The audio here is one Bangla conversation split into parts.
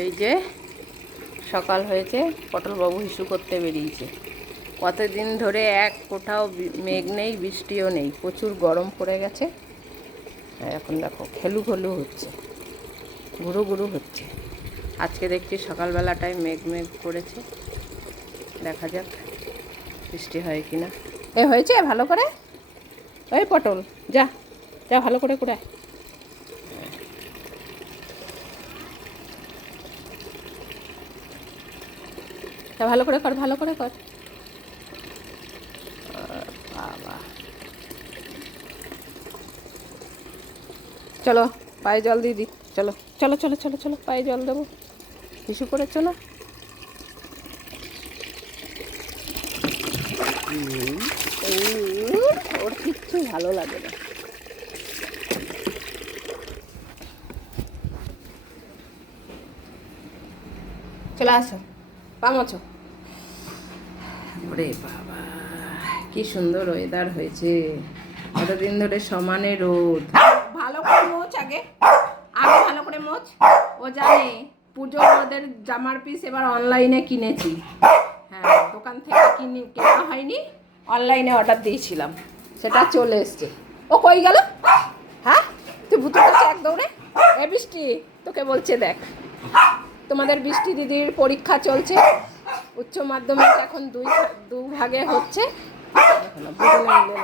এই যে সকাল হয়েছে, পটলবাবু হিসু করতে বেরিয়েছে। কতদিন ধরে এক কোথাও মেঘ নেই, বৃষ্টিও নেই, প্রচুর গরম পড়ে গেছে। এখন দেখো, খেলু খেলু হচ্ছে গুরু গুরু হচ্ছে। আজকে দেখছি সকালবেলাটায় মেঘ মেঘ করেছে। দেখা যাক, বৃষ্টি হয় কি না এ হয়েছে ভালো করে? ওই পটল, যা যা ভালো করে কুড়ায়। তা ভালো করে কর ভালো করে কর। বাবা চলো পায়ে জল দিয়ে দিই চলো চলো চলো চলো চলো পায়ে জল দেবো। হিসু করেছ না? ওর কিচ্ছু ভালো লাগে না। চলে আসো পামছো ওরে বাবা, কি সুন্দর ওয়েদার হয়েছে। কতদিন ধরে সমানে রোদ। ভালো করে মোচ আগে। আগে ভালো করে মোচ। ও জানে, পুজো ওদের জামার পিস এবার অনলাইনে কিনেছি। হ্যাঁ দোকান থেকে কিনে, কেনা হয়নি অনলাইনে অর্ডার দিয়েছিলাম। সেটা চলে এসছে। ও কই গেল? হ্যাঁ তুই কাছে এক দৌড়ে? এ বৃষ্টি, তোকে বলছে দেখ। তোমাদের বৃষ্টি দিদির পরীক্ষা চলছে। উচ্চ মাধ্যমিক এখন দুই দু ভাগে হচ্ছে।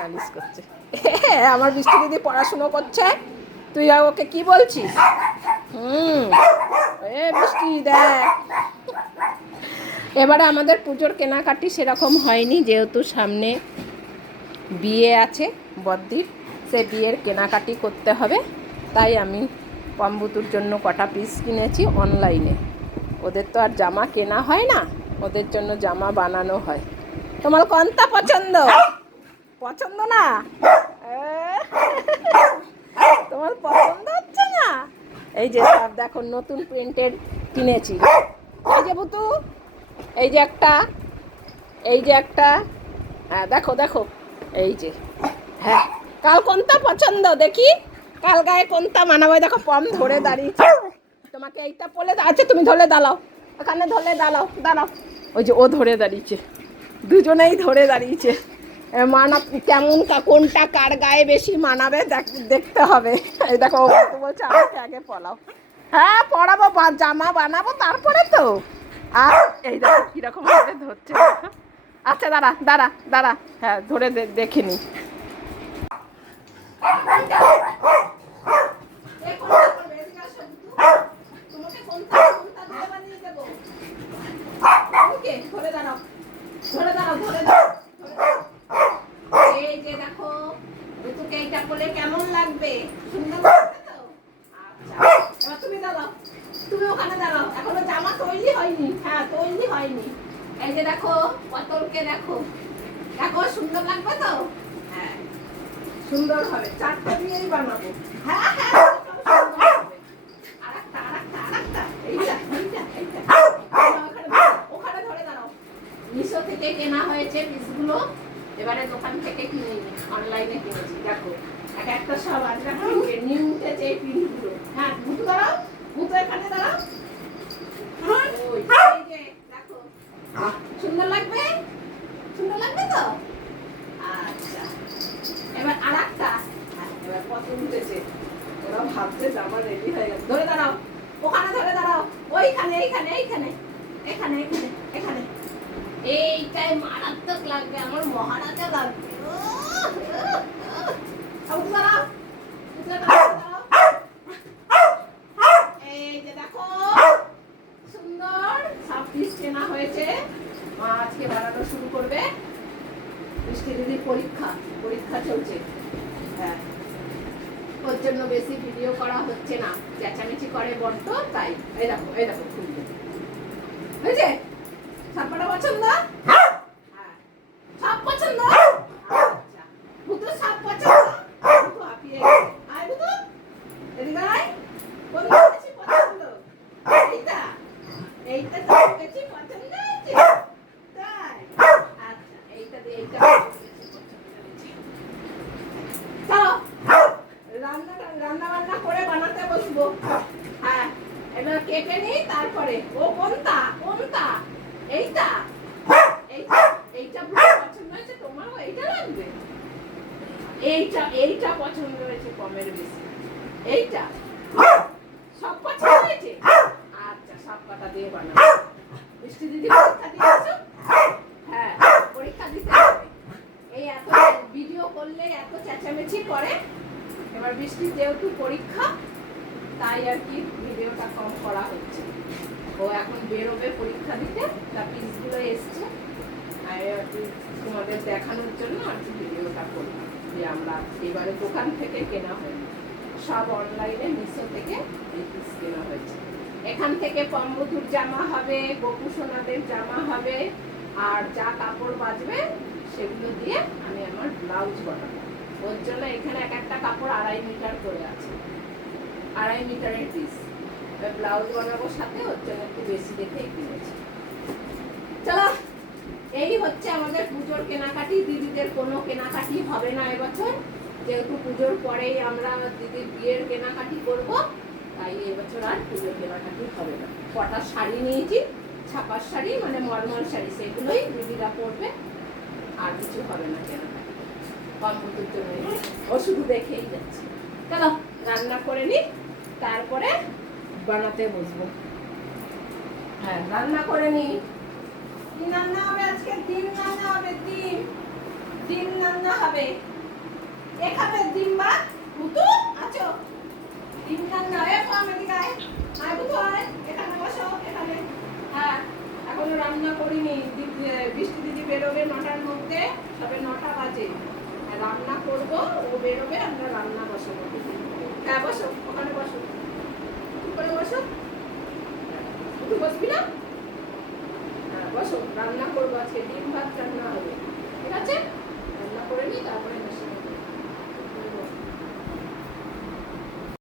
নালিশ করছে। আমার বৃষ্টি দিদি পড়াশুনো করছে। তুই ওকে কি বলছিস? হুম। এ বৃষ্টি দেখ। এবারে আমাদের পুজোর কেনাকাটি সেরকম হয়নি, যেহেতু সামনে বিয়ে আছে বদ্দির সে বিয়ের কেনাকাটি করতে হবে। তাই আমি পম্বুতুর জন্য কটা পিস কিনেছি অনলাইনে ওদের তো আর জামা কেনা হয় না। ওদের জন্য জামা বানানো হয়। তোমার কোনটা পছন্দ? পছন্দ না? তোমার পছন্দ হচ্ছে না? এই যে সব দেখো, নতুন প্রিন্টের কিনেছি। এই যে বুতু, এই যে একটা, এই যে একটা হ্যাঁ দেখো দেখো, এই যে হ্যাঁ কাল কোনটা পছন্দ? দেখি, কাল গায়ে কোনটা মানাবে। দেখো, পম ধরে দাঁড়িয়েছে। তোমাকে এইটা পলে আছে তুমি ধরে দাঁড়াও। ওখানে ধরে দাঁড়াও দাঁড়াও। ওই যে ও ধরে দাঁড়িয়েছে। দুজনেই ধরে দাঁড়িয়েছে। মানা কেমন কোনটা কার গায়ে বেশি মানাবে দেখ- দেখতে হবে। এই দেখো ও তো বলছে আমাকে আগে পলাও হ্যাঁ পড়াবো জামা বানাবো তারপরে তো। আর এই দেখো কীরকম ভাবে ধরছে। আচ্ছা দাঁড়া দাঁড়া দাঁড়া। হ্যাঁ ধরে দেখে নি ধরে দাঁড়াও ধরে দাঁড়াও ধরে দাঁড়াও ধরে দাঁড়াও। এই যে দেখো ঋতুকে এইটা করলে কেমন লাগবে? সুন্দর আচ্ছা এবার তুমি দাঁড়াও। তুমি ওখানে দাঁড়াও। এখনও জামা তৈরি হয়নি। হ্যাঁ তৈরি হয়নি। এই যে দেখো পটলকে দেখো। দেখো সুন্দর লাগবে তো? হ্যাঁ। সুন্দর হবে। চারটা দিয়েই বানাবো। হ্যাঁ হ্যাঁ ওখানে ধরে দাঁড়াও। মিশো থেকে কেনা হয়েছে পিসগুলো। এবারে দোকান থেকে কিনে অনলাইনে কিনেছি দেখো। এক একটা সব প্রিন্টেড নিউ উঠেছে এই হ্যাঁ মুতু দাঁড়াও এখানে দাঁড়াও। ওই, এই যে, দেখো। সুন্দর লাগবে? সুন্দর লাগবে তো? আচ্ছা। এবার আর একটা এবার কত উঠেছে। ওরা ভাবছে জামা রেডি হয়ে গেছে। ধরে দাঁড়াও। ওখানে ধরে দাঁড়াও। ওইখানে এইখানে এইখানে। এখানে এখানে এইটাই মারাত্মক লাগবে, আমার মহারাজা লাগবে। সুন্দর সব পিস হয়েছে। মা আজকে বানানো শুরু করবে। বৃষ্টি দিদির পরীক্ষা পরীক্ষা চলছে। হ্যাঁ। ওর জন্য বেশি ভিডিও করা হচ্ছে না। চেঁচামেচি করে বড্ড, তাই। এই দেখো এই দেখো, খুলবে। হয়েছে? সাপাটা পছন্দ? পছন্দ? ভুতু পছন্দ? ভুতু হাঁপিয়ে আয় ভুতু এদিকে আয় কোনটা বেশি পছন্দ? এইটা। এইটা তো বেশি পছন্দ হয়েছে? তাই? আচ্ছা এইটা দিয়ে এইটা বেশি পছন্দ হয়েছে চলো। রান্না রান্না বান্না করে বানাতে বসবো। হ্যাঁ এবার কেটে নিই তারপরে। ও কোনটা? কোনটা? এইটা? এইটা? পছন্দ হয়েছে? তোমারও এইটা লাগবে? এইটা এইটা পছন্দ হয়েছে কমের বেশি। এইটা? সব পছন্দ হয়েছে? আচ্ছা সব কটা দিয়ে বানাবো মিষ্টি দিদি পরীক্ষা দিয়েছ হ্যাঁ পরীক্ষা দিতে হবে। এই এত ভিডিও করলে এত চেঁচামেচি করে। এবার বৃষ্টির যেহেতু পরীক্ষা, তাই আর কি ভিডিওটা কম করা হচ্ছে। ও এখন বেরোবে পরীক্ষা দিতে তার পিসগুলো এসছে। আর তোমাদের দেখানোর জন্য আর কি ভিডিওটা করলাম, যে আমরা এবারে দোকান থেকে কেনা হয়নি সব অনলাইনে মিশো থেকে এই পিস কেনা হয়েছে। এখান থেকে পম্বতুর জামা হবে, গপু সোনাদের জামা হবে, আর যা কাপড় বাজবে সেগুলো দিয়ে আমি আমার ব্লাউজ বানাবো ওর জন্য এখানে এক একটা কাপড় আড়াই মিটার করে আছে, আড়াই মিটারের পিস ব্লাউজ বানাবো সাথে জন্য একটু বেশি দেখেই কিনেছি চলো, এই হচ্ছে আমাদের পুজোর কেনাকাটি। দিদিদের কোনো কেনাকাটি হবে না এবছর। যেহেতু পুজোর পরেই আমরা দিদির বিয়ের কেনাকাটি করব, তাই এবছর আর পুজোর কেনাকাটি হবে না। কটা শাড়ি নিয়েছি, ছাপার শাড়ি মানে মলমল শাড়ি, সেগুলোই দিদিরা পরবে। আর কিছু হবে না কেনাকাটি। কম্পিউটার জন্য ও শুধু দেখেই যাচ্ছে। চলো, রান্না করে নি তারপরে বানাতে বসবো। হ্যাঁ রান্না করে নি। রান্না হবে আজকে ডিম রান্না হবে ডিম ডিম রান্না হবে। এ খাবে ডিম বা পুতু আছো ডিম রান্না এ পাম এদিকে আয় আয় আয় এখানে বসো, এখানে। হ্যাঁ এখনও রান্না করিনি। বৃষ্টি দিদি বেরোবে নটার মধ্যে, তবে নটা বাজে। আর রান্না করব, ও বেরোবে, আমরা রান্না বসাবো। হ্যাঁ বসো, ওখানে বসো। বসো। তুই বসবি না? হ্যাঁ, বসো। রান্না করব আজকে। ডিম ভাত রান্না হবে। ঠিক আছে? রান্না করে নিই, তারপরে